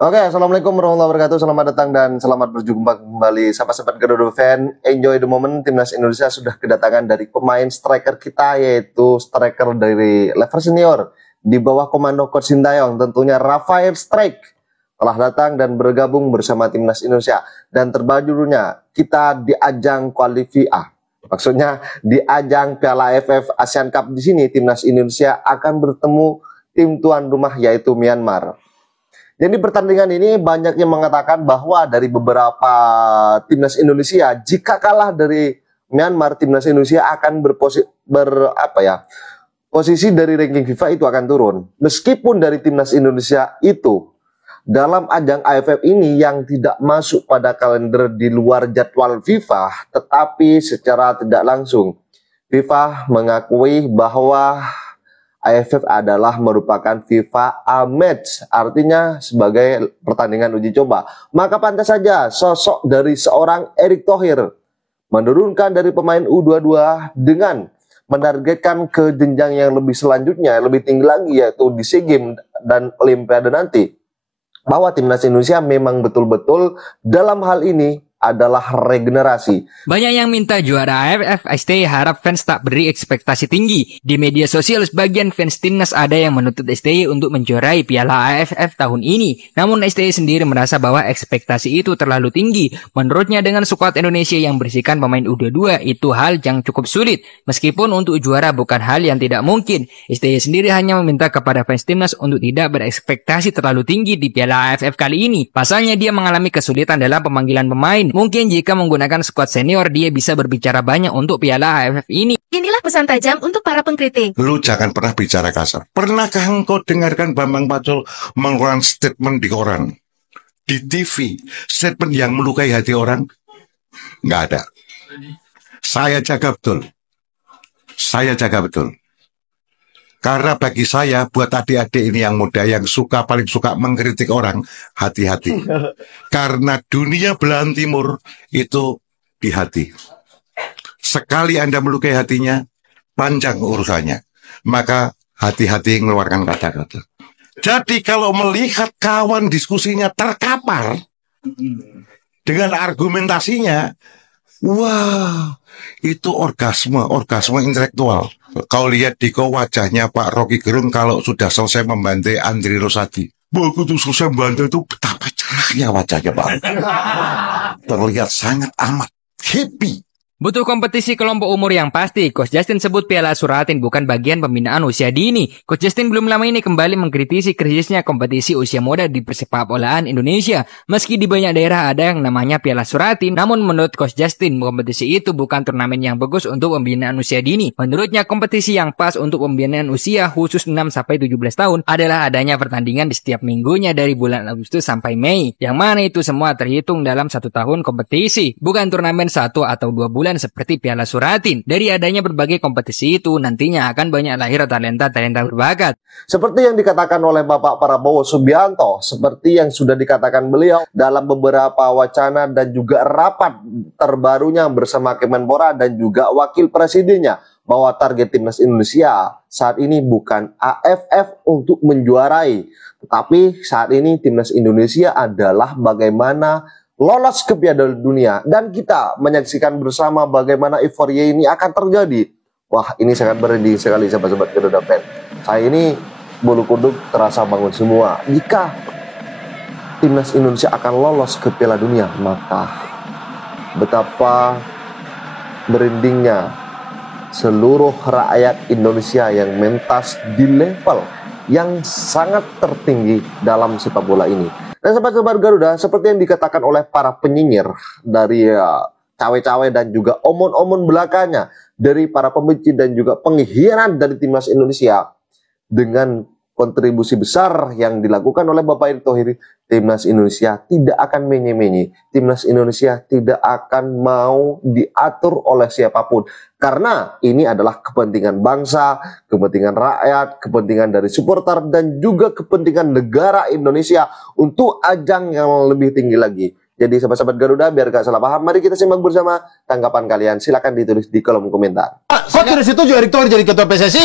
Oke, assalamualaikum warahmatullahi wabarakatuh. Selamat datang dan selamat berjumpa kembali sahabat-sahabat Garuda fan. Enjoy the moment. Timnas Indonesia sudah kedatangan dari pemain striker kita, yaitu striker dari level senior di bawah komando Coach Sintayong. Tentunya Rafael Strike telah datang dan bergabung bersama Timnas Indonesia. Dan terbarunya kita di ajang maksudnya di ajang Piala AFF Asian Cup. Di sini Timnas Indonesia akan bertemu tim tuan rumah, yaitu Myanmar. Jadi pertandingan ini banyak yang mengatakan bahwa dari beberapa timnas Indonesia, jika kalah dari Myanmar, timnas Indonesia akan posisi dari ranking FIFA itu akan turun. Meskipun dari timnas Indonesia itu dalam ajang AFF ini yang tidak masuk pada kalender di luar jadwal FIFA, tetapi secara tidak langsung FIFA mengakui bahwa AFF adalah merupakan FIFA A-Match, artinya sebagai pertandingan uji coba. Maka pantas saja sosok dari seorang Erick Thohir menurunkan dari pemain U22 dengan menargetkan ke jenjang yang lebih selanjutnya, lebih tinggi lagi, yaitu di SEA Games dan Olimpiade nanti. Bahwa timnas Indonesia memang betul-betul dalam hal ini adalah regenerasi. Banyak yang minta juara AFF, STY harap fans tak beri ekspektasi tinggi. Di media sosial, sebagian fans timnas ada yang menuntut STY untuk menjuarai Piala AFF tahun ini. Namun STY sendiri merasa bahwa ekspektasi itu terlalu tinggi. Menurutnya dengan skuad Indonesia yang berisikan pemain U22 itu hal yang cukup sulit. Meskipun untuk juara bukan hal yang tidak mungkin. STY sendiri hanya meminta kepada fans timnas untuk tidak berekspektasi terlalu tinggi di Piala AFF kali ini. Pasalnya dia mengalami kesulitan dalam pemanggilan pemain. Mungkin jika menggunakan skuad senior, dia bisa berbicara banyak untuk Piala AFF ini. Inilah pesan tajam untuk para pengkritik. Lu jangan pernah bicara kasar. Pernahkah engkau dengarkan Bambang Pacul mengeluarkan statement di koran, di TV, statement yang melukai hati orang? Nggak ada. Saya jaga betul. Karena bagi saya, buat adik-adik ini yang muda, yang paling suka mengkritik orang, hati-hati. Karena dunia belahan timur itu di hati. Sekali Anda melukai hatinya, panjang urusannya. Maka hati-hati mengeluarkan kata-kata. Jadi kalau melihat kawan diskusinya terkapar dengan argumentasinya, wah, itu orgasme intelektual. Kau lihat di wajahnya Pak Rocky Gerung kalau sudah selesai membantai Andri Rosadi. Begitu selesai membantai itu betapa cerahnya wajahnya Pak. Terlihat sangat amat happy. Butuh kompetisi kelompok umur yang pasti. Coach Justin sebut Piala Suratin bukan bagian pembinaan usia dini. Coach Justin belum lama ini kembali mengkritisi krisisnya kompetisi usia muda di persepak bolaan Indonesia. Meski di banyak daerah ada yang namanya Piala Suratin, namun menurut Coach Justin, kompetisi itu bukan turnamen yang bagus untuk pembinaan usia dini. Menurutnya, kompetisi yang pas untuk pembinaan usia khusus 6-17 tahun adalah adanya pertandingan di setiap minggunya dari bulan Agustus sampai Mei. Yang mana itu semua terhitung dalam 1 tahun kompetisi, bukan turnamen 1 atau 2 bulan seperti Piala Suratin. Dari adanya berbagai kompetisi itu, nantinya akan banyak lahir talenta-talenta berbakat. Seperti yang dikatakan oleh Bapak Prabowo Subianto, seperti yang sudah dikatakan beliau dalam beberapa wacana dan juga rapat terbarunya bersama Kemenpora dan juga Wakil Presidennya, bahwa target Timnas Indonesia saat ini bukan AFF untuk menjuarai, tetapi saat ini Timnas Indonesia adalah bagaimana lolos ke Piala Dunia, dan kita menyaksikan bersama bagaimana euforia ini akan terjadi. Wah, ini sangat merinding sekali sahabat-sahabat Garuda fan. Saya ini bulu kuduk terasa bangun semua. Jika Timnas Indonesia akan lolos ke Piala Dunia, maka betapa merindingnya seluruh rakyat Indonesia yang mentas di level yang sangat tertinggi dalam sepak bola ini. Dan sahabat-sahabat Garuda, seperti yang dikatakan oleh para penyinyir dari cawe-cawe dan juga omon-omon belakangnya dari para pembenci dan juga pengkhianat dari Timnas Indonesia, dengan kontribusi besar yang dilakukan oleh Bapak Erick Thohir, Timnas Indonesia tidak akan menye-menye. Timnas Indonesia tidak akan mau diatur oleh siapapun. Karena ini adalah kepentingan bangsa, kepentingan rakyat, kepentingan dari supporter, dan juga kepentingan negara Indonesia untuk ajang yang lebih tinggi lagi. Jadi sahabat-sahabat Garuda, biar gak salah paham, mari kita simak bersama tanggapan kalian. Silakan ditulis di kolom komentar. Kok tidak setuju Erick Thohir jadi ketua PSSI?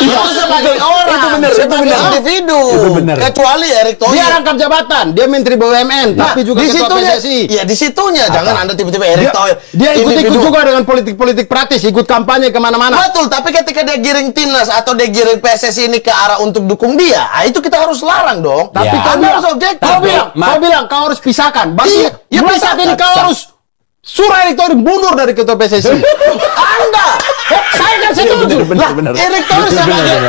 Itu sebagai orang, Itu benar, sebagai individu. Itu benar. Kecuali Erick Thohir. Dia rangkap jabatan, dia Menteri BUMN, tapi juga ketua PSSI. Iya, di situnya. Jangan Anda tiba-tiba Erick Thohir. Dia ikut individu. juga dengan politik praktis, ikut kampanye kemana-mana. Betul, tapi ketika dia giring timnas atau dia giring PSSI ini ke arah untuk dukung dia, itu kita harus larang dong. Tapi Ya. Anda harus objektif. Kau bilang kau harus pisahkan. Berarti Iya, mulai saat ini kau harus suruh Erick Thohir mundur dari ketua PSSI. Anda, Saya kan setuju. Benar. Erick Thohir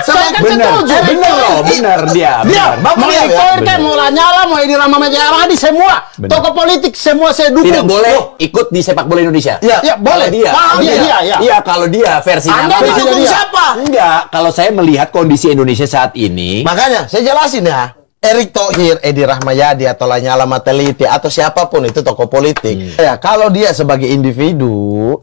Saya kan Benar, setuju. benar loh, benar dia. Dia benar. mau Erick Thohir kan, mau Lanyala, mau Edi Rahma Hadi, semua tokoh politik semua saya dukung. Tidak boleh ikut di sepak bola Indonesia. Ya, boleh. Kalau dia, Paham dia, ya. Iya, kalau dia versinya Anda Mama. dukung siapa? Enggak, kalau saya melihat kondisi Indonesia saat ini, Makanya saya jelasin ya. Erick Thohir, Edi Rahmayadi atau Lanyala Mateliti atau siapapun itu tokoh politik. Ya, kalau dia sebagai individu,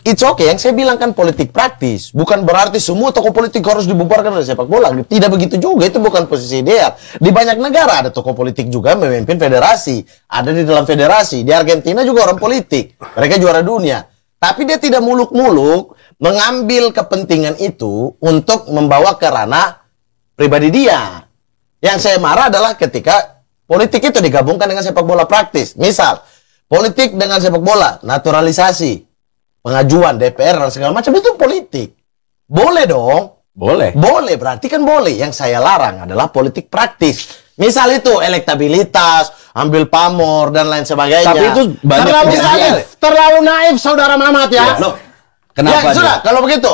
it's okay. Yang saya bilang kan politik praktis. Bukan berarti semua tokoh politik harus dibubarkan dari sepak bola. Tidak begitu juga. Itu bukan posisi ideal. Di banyak negara ada tokoh politik juga memimpin federasi. Ada di dalam federasi. Di Argentina juga orang politik. Mereka juara dunia. Tapi dia tidak muluk-muluk mengambil kepentingan itu untuk membawa ke ranah pribadi dia. Yang saya marah adalah ketika politik itu digabungkan dengan sepak bola praktis. Misal, politik dengan sepak bola, naturalisasi, pengajuan DPR dan segala macam itu politik. Boleh dong. boleh. Boleh, berarti kan boleh. Yang saya larang adalah politik praktis. Misal itu elektabilitas, ambil pamor dan lain sebagainya. Tapi itu banyak terlalu naif saudara Mamat ya. Loh, kenapa? Ya sudah, dia? kalau begitu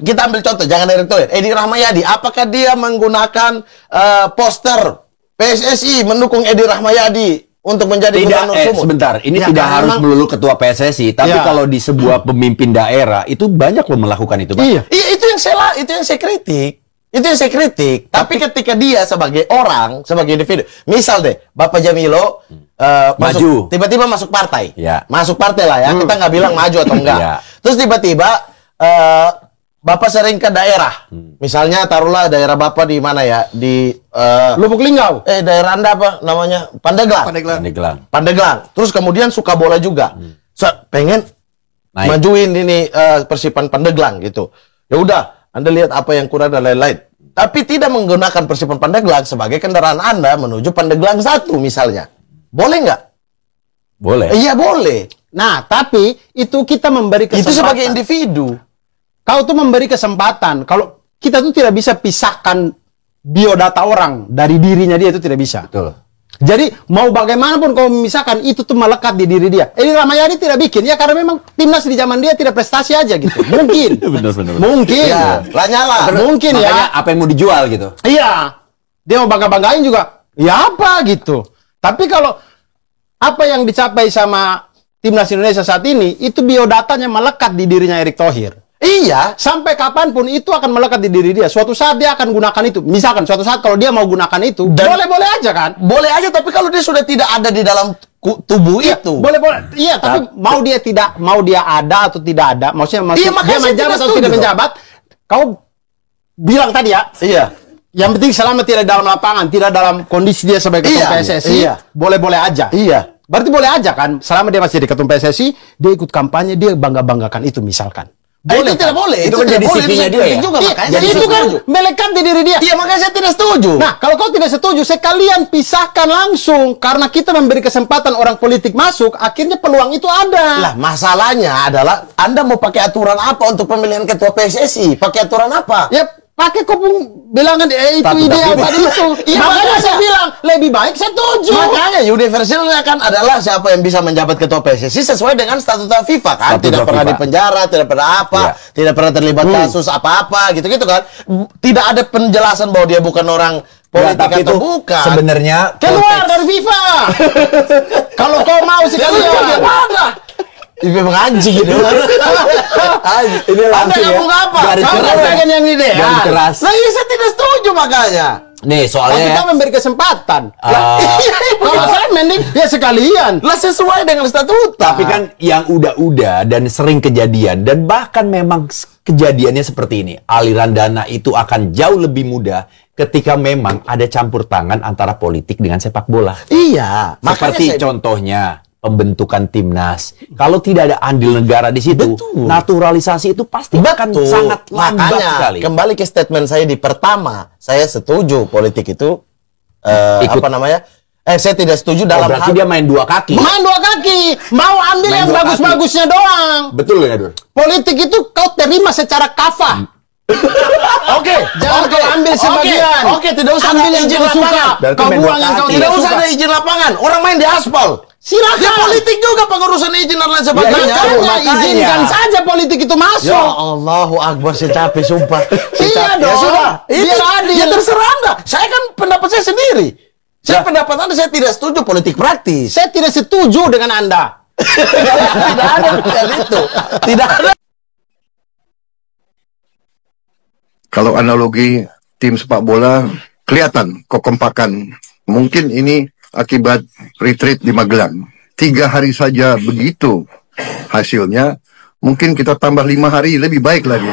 kita ambil contoh, jangan Erick Thohir. Edi Rahmayadi, apakah dia menggunakan poster PSSI mendukung Edi Rahmayadi untuk menjadi gubernur Sumut? Sebentar, ini Ya, tidak karena harus memang- melulu ketua PSSI, tapi Ya. kalau di sebuah pemimpin daerah itu banyak loh melakukan itu, Pak. Iya. Iya, itu yang saya kritik. Itu yang saya kritik. Tapi ketika dia sebagai orang, sebagai individu, misal deh, Bapak Jamilo Maju. tiba-tiba masuk partai. Ya. Masuk partai lah ya. Kita nggak bilang maju atau enggak. Ya. Terus tiba-tiba Bapak sering ke daerah. Misalnya taruhlah daerah Bapak di mana ya? Di Lubuk Linggau. daerah Anda apa namanya? Pandeglang. Pandeglang. Pandeglang. Terus kemudian suka bola juga. Pengen Naik. majuin ini Persipan Pandeglang gitu. Ya udah, Anda lihat apa yang kurang dan lain-lain. Tapi tidak menggunakan Persipan Pandeglang sebagai kendaraan Anda menuju Pandeglang 1 misalnya. Boleh nggak? Boleh. Iya boleh. Nah, tapi itu kita memberi kesempatan. Itu sebagai individu. Kau tuh memberi kesempatan. Kalau kita tuh tidak bisa pisahkan biodata orang dari dirinya dia, itu tidak bisa. Betul. Jadi mau bagaimanapun kau memisahkan, itu tuh melekat di diri dia. Edi Rahmayadi tidak bikin ya, karena memang timnas di zaman dia tidak prestasi aja gitu. Mungkin. Benar. Mungkin. Ya, Lanyala. Mungkin Makanya ya. apa yang mau dijual gitu? Iya. Dia mau bangga-banggain juga. Ya apa gitu. Tapi kalau apa yang dicapai sama timnas Indonesia saat ini, itu biodatanya melekat di dirinya Erick Thohir. Iya. Sampai kapanpun itu akan melekat di diri dia. Suatu saat dia akan gunakan itu. Misalkan suatu saat kalau dia mau gunakan itu, boleh-boleh aja kan? Boleh aja, tapi kalau dia sudah tidak ada di dalam tubuh itu. Boleh-boleh. Iya, tapi mau dia ada atau tidak ada, maksudnya Iya, makanya dia saya menjabat tidak atau setuju tidak dong. menjabat, kau bilang tadi ya, Iya. yang penting selama tidak dalam lapangan, tidak dalam kondisi dia sebagai ketua Iya, PSSI, iya. boleh-boleh aja. Iya. Berarti boleh aja kan, selama dia masih di ketua PSSI, dia ikut kampanye, dia bangga-banggakan itu misalkan. Boleh, itu tidak boleh. Itu kan tidak jadi boleh, CV-nya saya dia kritik ya? juga, Iya, makanya jadi saya itu kan setuju. melekat di diri dia. Iya, makanya saya tidak setuju. Nah, kalau kau tidak setuju, sekalian pisahkan langsung. Karena kita memberi kesempatan orang politik masuk, akhirnya peluang itu ada. Lah, masalahnya adalah Anda mau pakai aturan apa untuk pemilihan ketua PSSI? Pakai aturan apa? Ya, pakai kopung bilangan itu Statuta ideal FIFA. tadi itu. Iya, Makanya makanya. saya bilang, lebih baik setuju. Makanya universalnya kan adalah siapa yang bisa menjabat ketua PSSI sesuai dengan statuta FIFA kan. Statuta Tidak pernah FIFA. dipenjara, tidak pernah apa, Iya. tidak pernah terlibat kasus apa-apa gitu-gitu kan. Tidak ada penjelasan bahwa dia bukan orang politik tapi atau itu bukan. sebenarnya Keluar dari FIFA. Kalau kau mau sih Dia keluar. gimana? Ini memang anjing gitu. Ini Anda langsung ya. ngomong apa? Garis Kau keras. kan pengen yang ideal. Garis keras. Nah, ini saya tidak setuju makanya. Nih, Tapi soalnya kita memberi kesempatan. Iya, Kalau saya mending ya sekalian. lah sesuai dengan statuta. tapi kan yang udah-udah dan sering kejadian dan bahkan memang kejadiannya seperti ini. Aliran dana itu akan jauh lebih mudah ketika memang ada campur tangan antara politik dengan sepak bola. Iya, makanya Seperti saya contohnya pembentukan timnas. Kalau tidak ada andil negara di situ, naturalisasi itu pasti akan sangat lambat Makanya, sekali. kembali ke statement saya di pertama, saya setuju politik itu saya tidak setuju dalam Berarti dia main dua kaki. Main dua kaki, mau ambil Main yang dua bagus-bagusnya doang. Betul nggak, Dur? Politik itu kau terima secara kafah. Oke, Jangan kau ambil sebagian. Oke, tidak usah ambil ada yang izin kau suka. lapangan. Berarti Kau main dua buang yang kau kaki. Tidak tidak usah suka. ada izin lapangan. Orang main di aspal. Silakan. Ya politik juga pengurusan izin dan lain sebagainya. Makanya izinkan saja politik itu Ya masuk. Allahu Akbar, saya capek sumpah. Iya Ya dong. sudah, Biar adil. Ya terserah Anda. Saya kan pendapat saya sendiri. Saya pendapat Anda, saya tidak setuju politik praktis. Saya tidak setuju dengan Anda. Tidak ada yang itu. Tidak ada. Kalau analogi tim sepak bola, kelihatan kekompakan. Mungkin ini akibat retreat di Magelang. 3 hari saja begitu hasilnya. Mungkin kita tambah 5 hari lebih baik lagi.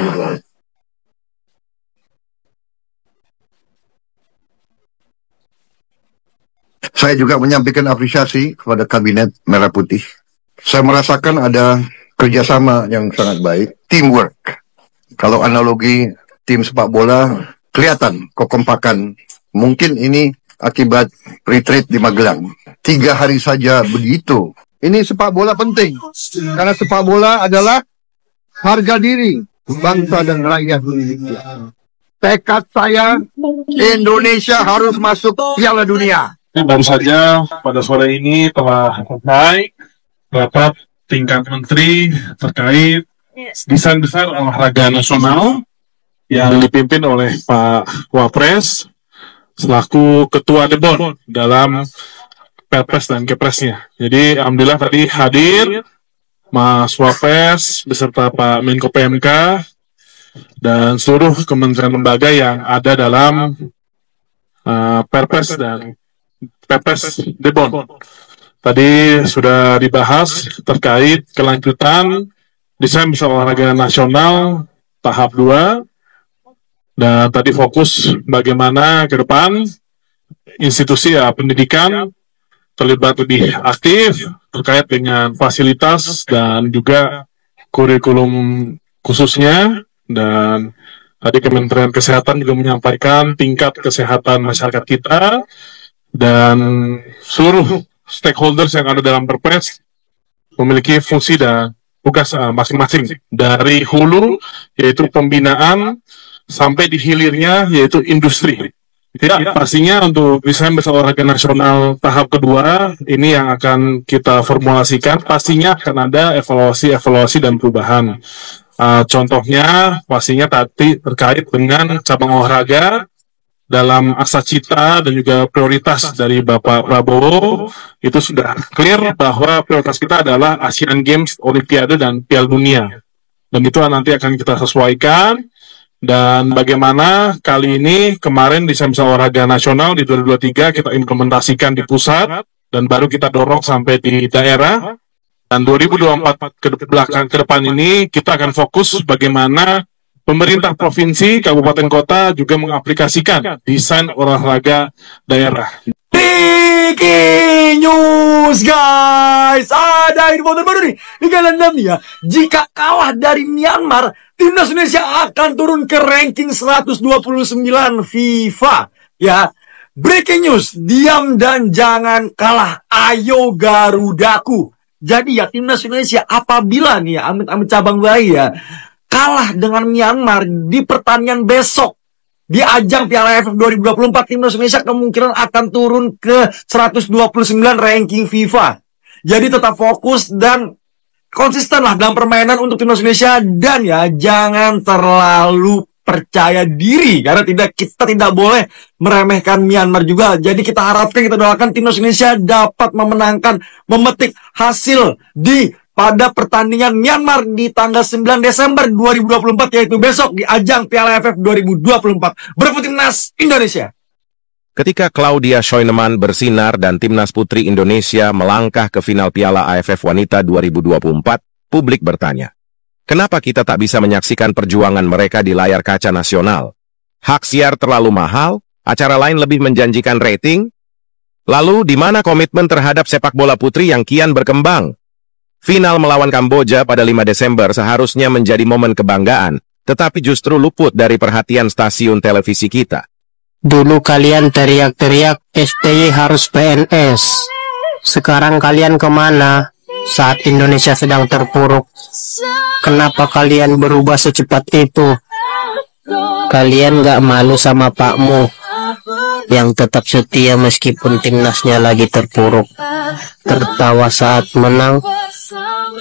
Saya juga menyampaikan apresiasi kepada Kabinet Merah Putih. Saya merasakan ada kerjasama yang sangat baik, teamwork. Kalau analogi tim sepak bola, kelihatan kekompakan. Mungkin ini akibat retreat di Magelang. 3 hari saja begitu. Ini sepak bola penting. Karena sepak bola adalah harga diri bangsa dan rakyat Indonesia. Tekad saya, Indonesia harus masuk Piala Dunia. Baru saja pada sore ini telah naik rapat tingkat menteri terkait desain besar olahraga nasional yang dipimpin oleh Pak Wapres selaku Ketua Debon dalam Perpres dan Kepresnya. Jadi alhamdulillah tadi hadir Mas Wapres beserta Pak Menko PMK dan seluruh kementerian lembaga yang ada dalam Perpres dan Perpres Debon. Tadi sudah dibahas terkait kelanjutan desain besar olahraga nasional tahap 2. Dan tadi fokus bagaimana ke depan institusi pendidikan terlibat lebih aktif terkait dengan fasilitas dan juga kurikulum khususnya. Dan tadi Kementerian Kesehatan juga menyampaikan tingkat kesehatan masyarakat kita dan seluruh stakeholders yang ada dalam Perpres memiliki fungsi dan tugas masing-masing dari hulu yaitu pembinaan sampai di hilirnya yaitu industri. Ya, pastinya untuk desain besar olahraga nasional tahap kedua ini yang akan kita formulasikan pastinya akan ada evaluasi dan perubahan. Contohnya pastinya tadi terkait dengan cabang olahraga dalam asa cita dan juga prioritas dari Bapak Prabowo itu sudah clear bahwa prioritas kita adalah Asian Games, Olimpiade dan Piala Dunia. Dan itu nanti akan kita sesuaikan. Dan bagaimana kali ini kemarin desain besar olahraga nasional di 2023 kita implementasikan di pusat dan baru kita dorong sampai di daerah. Dan 2024 ke depan ini kita akan fokus bagaimana pemerintah provinsi, kabupaten kota juga mengaplikasikan desain olahraga daerah. Breaking news guys, ada info terbaru nih. Ini kalian lihat nih ya, jika kalah dari Myanmar, timnas Indonesia akan turun ke ranking 129 FIFA. Ya, breaking news, diam dan jangan kalah, ayo Garudaku. Jadi ya timnas Indonesia apabila nih ya, amit-amit cabang bayi ya, kalah dengan Myanmar di pertandingan besok di ajang Piala AFF 2024, timnas Indonesia kemungkinan akan turun ke 129 ranking FIFA. Jadi tetap fokus dan konsisten lah dalam permainan untuk timnas Indonesia dan ya jangan terlalu percaya diri karena kita tidak boleh meremehkan Myanmar juga. Jadi kita harapkan, kita doakan timnas Indonesia dapat memetik hasil pada pertandingan Myanmar di tanggal 9 Desember 2024 yaitu besok di ajang Piala AFF 2024 berebut timnas Indonesia. Ketika Claudia Scheunemann bersinar dan timnas putri Indonesia melangkah ke final Piala AFF Wanita 2024, publik bertanya, kenapa kita tak bisa menyaksikan perjuangan mereka di layar kaca nasional? Hak siar terlalu mahal? Acara lain lebih menjanjikan rating? Lalu, di mana komitmen terhadap sepak bola putri yang kian berkembang? Final melawan Kamboja pada 5 Desember seharusnya menjadi momen kebanggaan, tetapi justru luput dari perhatian stasiun televisi kita. Dulu kalian teriak-teriak STY harus PNS. Sekarang kalian kemana saat Indonesia sedang terpuruk? Kenapa kalian berubah secepat itu? Kalian gak malu sama pakmu yang tetap setia meskipun timnasnya lagi terpuruk, tertawa saat menang,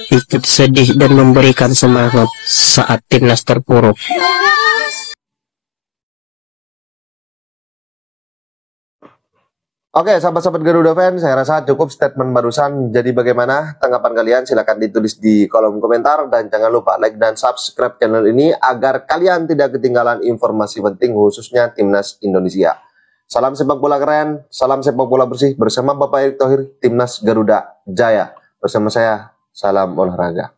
ikut sedih dan memberikan semangat saat timnas terpuruk. Oke, sahabat-sahabat Garuda Fans, saya rasa cukup statement barusan. Jadi bagaimana tanggapan kalian? Silahkan ditulis di kolom komentar. Dan jangan lupa like dan subscribe channel ini agar kalian tidak ketinggalan informasi penting khususnya Timnas Indonesia. Salam sepak bola keren, salam sepak bola bersih bersama Bapak Erick Thohir, Timnas Garuda Jaya. Bersama saya, salam olahraga.